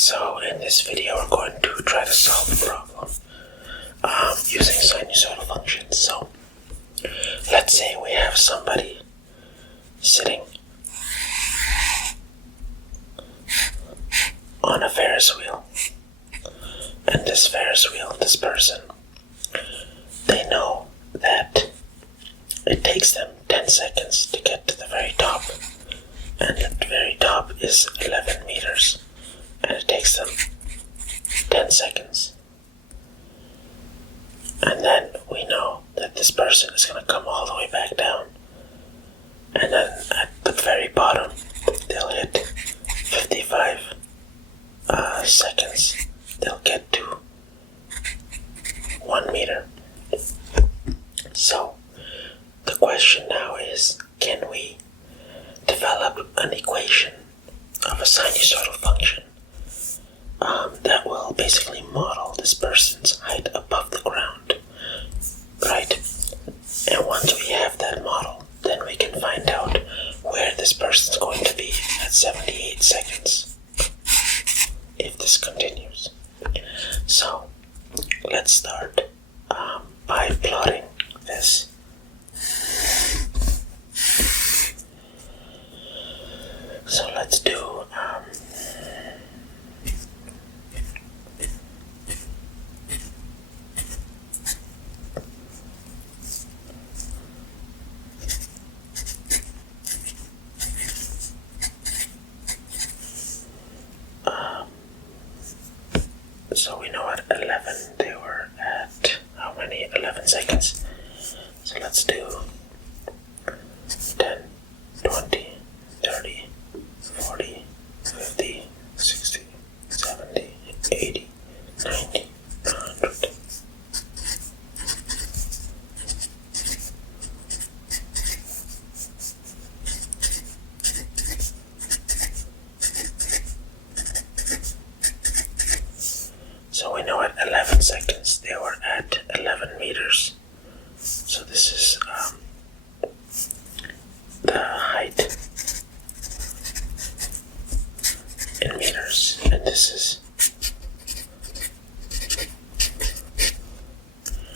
So in this video we're going to try to solve a problem using sinusoidal functions. So let's say we have somebody sitting on a Ferris wheel, and this Ferris wheel, this person, they know that it takes them 10 seconds to get to the very top, and the very top is 11 meters, and it takes them 10 seconds. And then we know that this person is going to come all the way back down, and then at the very bottom they'll hit 55 seconds. They'll get to 1 meter. So the question now is, can we develop an equation of a sinusoidal function that will basically model this person's height above the ground, right? And once we have that model, then we can find out where this person's going to be at 78 seconds if this continues. So let's start by plotting this. So let's do so we know at 11 they were at how many? 11 seconds. So let's do 10, 20, 30, 40, 50, 60, 70, 80, 90, 100. So we know at 11 seconds they were at 11 meters. So this is the height in meters, and this is,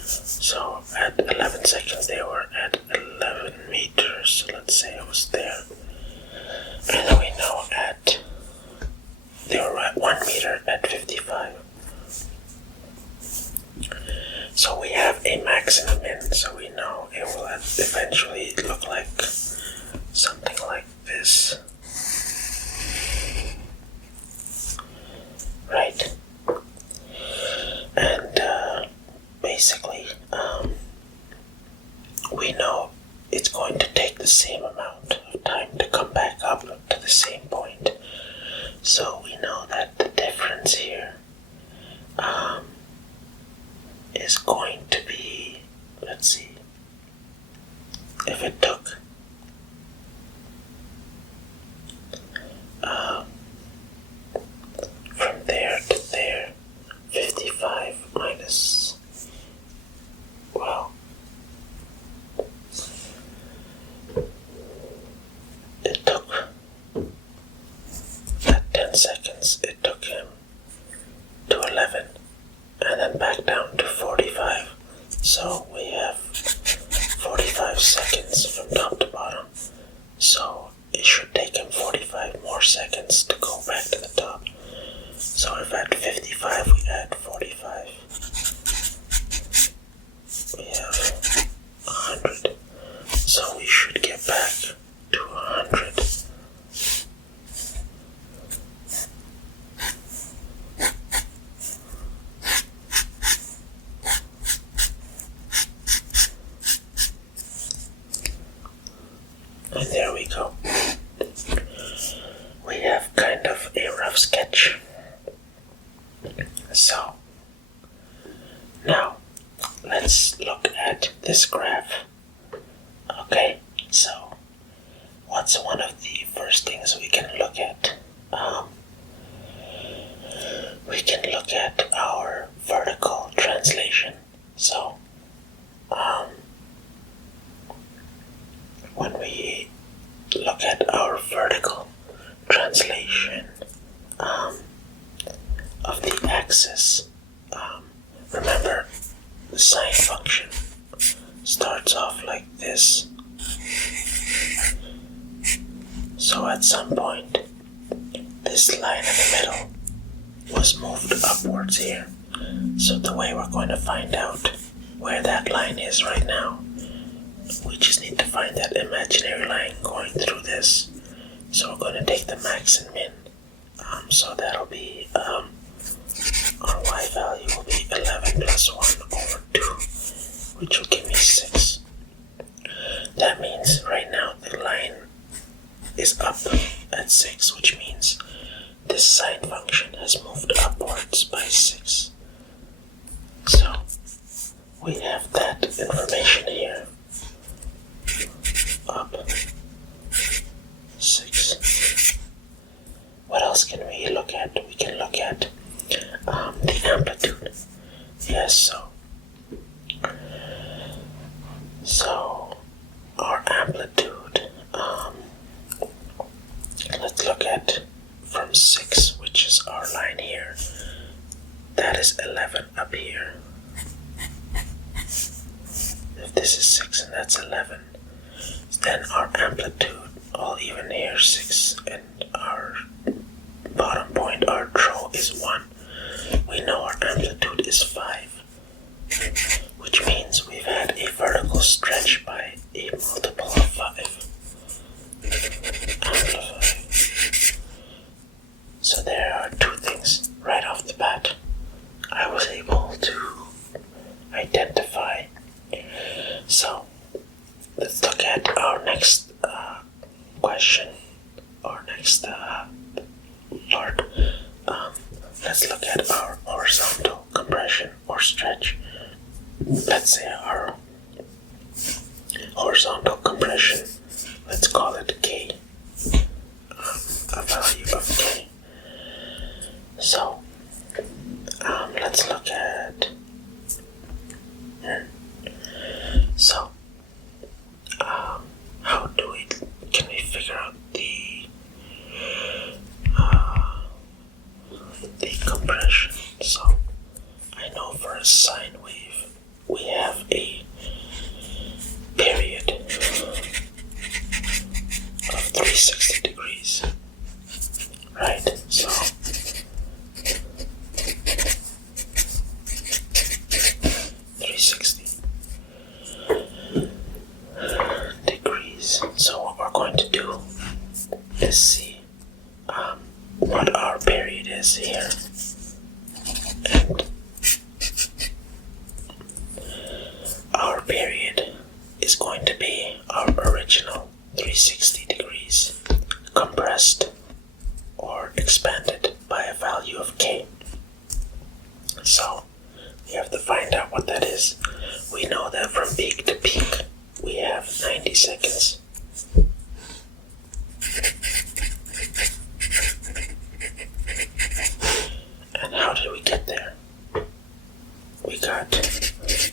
so at 11 seconds they were at 11 meters. So let's say I was there, and then we know they were at 1 meter at 55. So we have a max and a min, so we know it will eventually look like something like this, right? And basically we know it's going to take the same amount of time to come back up to the same point. So we know that the difference here is going to be, let's see, if it took from there to there, 55 minus, well, it took at 10 seconds, it took him to 11, and then back down to 45. So we have 45 seconds from top to bottom. So it should take him 45 more seconds to go back to the top. So if at 55 we add 45, we have 100. So we should get back to 100. And there we go. We have kind of a rough sketch. So now let's look at this graph. Okay, so what's one of the first things we can look at? We can look at our vertical translation. So when we look at our vertical translation, x-axis, remember the sine function starts off like this. So at some point, this line in the middle was moved upwards here. So the way we're going to find out where that line is right now, we just need to find that imaginary line going through this. So we're going to take the max and min. So that'll be, our y value will be 11 plus 1 over 2, which will give me 6. That means right now the line is up at 6, which means this sine function has moved upwards by 6. So we have that information here. Up 6. What else can we look at? We can look at the amplitude. Yes, so our amplitude, let's look at from 6, which is our line here. That is 11 up here. If this is 6 and that's 11, then our amplitude, all even here, 6, and our bottom point, our throw, is 1. We know our amplitude is 5, which means we've had a vertical stretch by a multiple of 5. Amplify. So there are two things right off the bat I was able to identify. So let's look at our next question, our next part. Let's look at our horizontal compression or stretch. Let's say our horizontal compression, let's call it K, a value of K. So let's look at, how can we figure out the compression? So I know for a sine wave, we have a period of 360 degrees, right? So 360 degrees. So what we're going to do is see what our period is here, and our period is going to be our original 360 degrees compressed or expanded by a value of K. So we have to find out what that is. We know that from peak to peak we have 90 seconds. And how did we get there? We got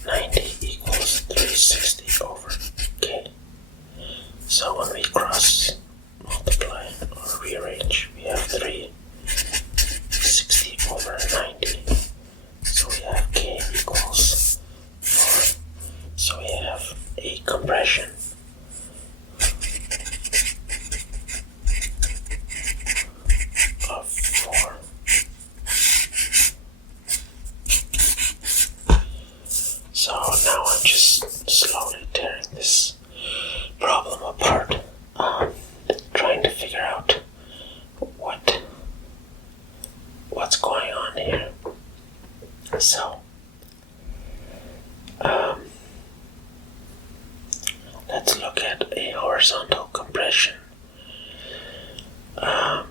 90 equals 360 over K. So when we cross multiply or rearrange, we have 360 over 90. So we have K equals 4. So we have a compression of 4. So now I'm just slowly tearing this problem apart, trying to figure out what's going on here. So let's look at a horizontal compression of,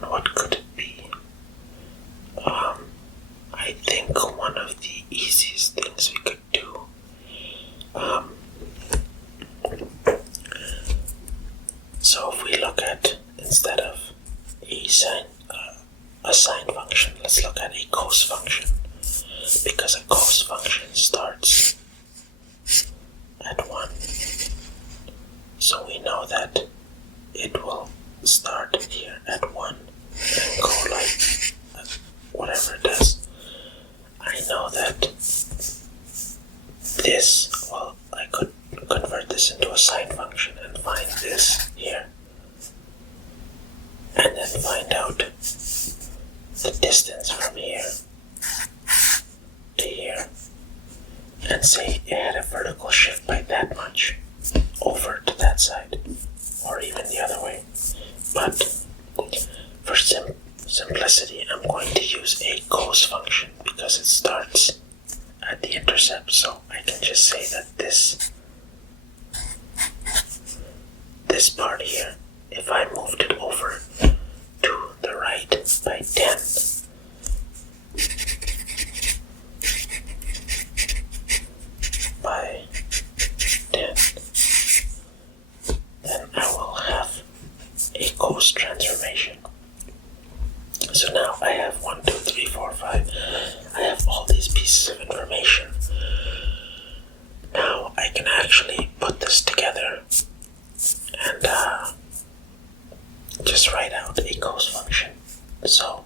what could it be? I think one of the easiest things we could do, so if we look at, instead of a sine function, let's look at a cos function, because a cos function starts at 1. So we know that it will start here at 1 and go like and then find out the distance from here to here, and say it had a vertical shift by that much over to that side, or even the other way. But for simplicity, I'm going to use a cos function because it starts at the intercept, so I can just say that this part here, if I moved it over to the right by 10, then I will have a cos transformation. So now I have 1, 2, 3, 4, 5. I have all these pieces of information. Now I can actually put this together and just write out a cos function. So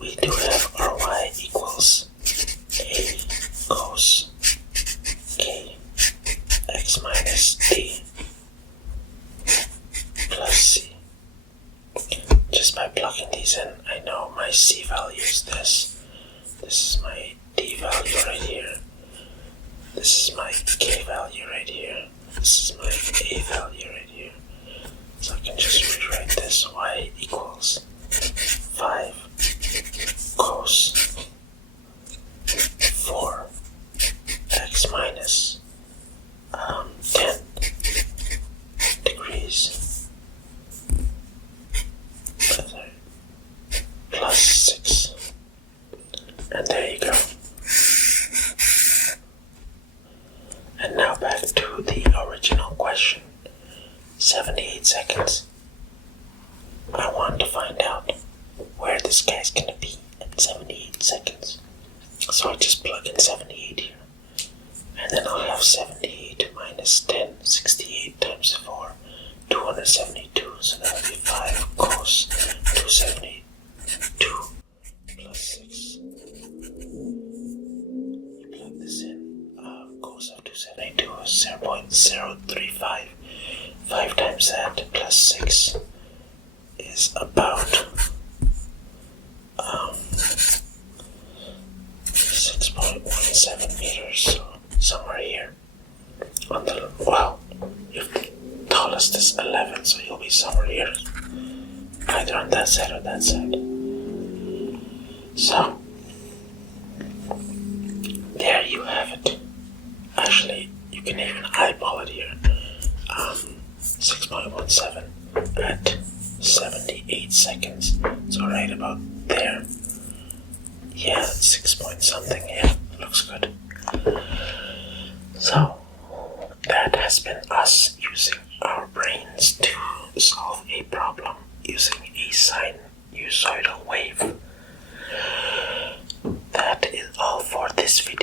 we do have ry equals a cos k x minus d plus c. Just by plugging these in, I know my c value is this. This is my d value right here. This is my k value right here. This is my a value right here. So I can just rewrite this. Y equals 5 cos 4 x minus 10 degrees plus 6. And there you go. And now back to the original question. 78 seconds. I want to find out where this guy's gonna be at 78 seconds. So I just plug in 78 here. And then I'll have 78 minus 10, 68 times 4, 272. So that'll be 5 cos 272 plus 6. You plug this in. Cos of 272 is 0.035. 5 times that plus 6 is about 6.17 meters, so somewhere here. On the, well, if the tallest is 11, so you'll be somewhere here, either on that side or that side. So there you have it. Actually, you can even eyeball it here. 6.17 at 78 seconds. So right about there. Yeah, 6 point something. Yeah, looks good. So that has been us using our brains to solve a problem using a sinusoidal wave. That is all for this video.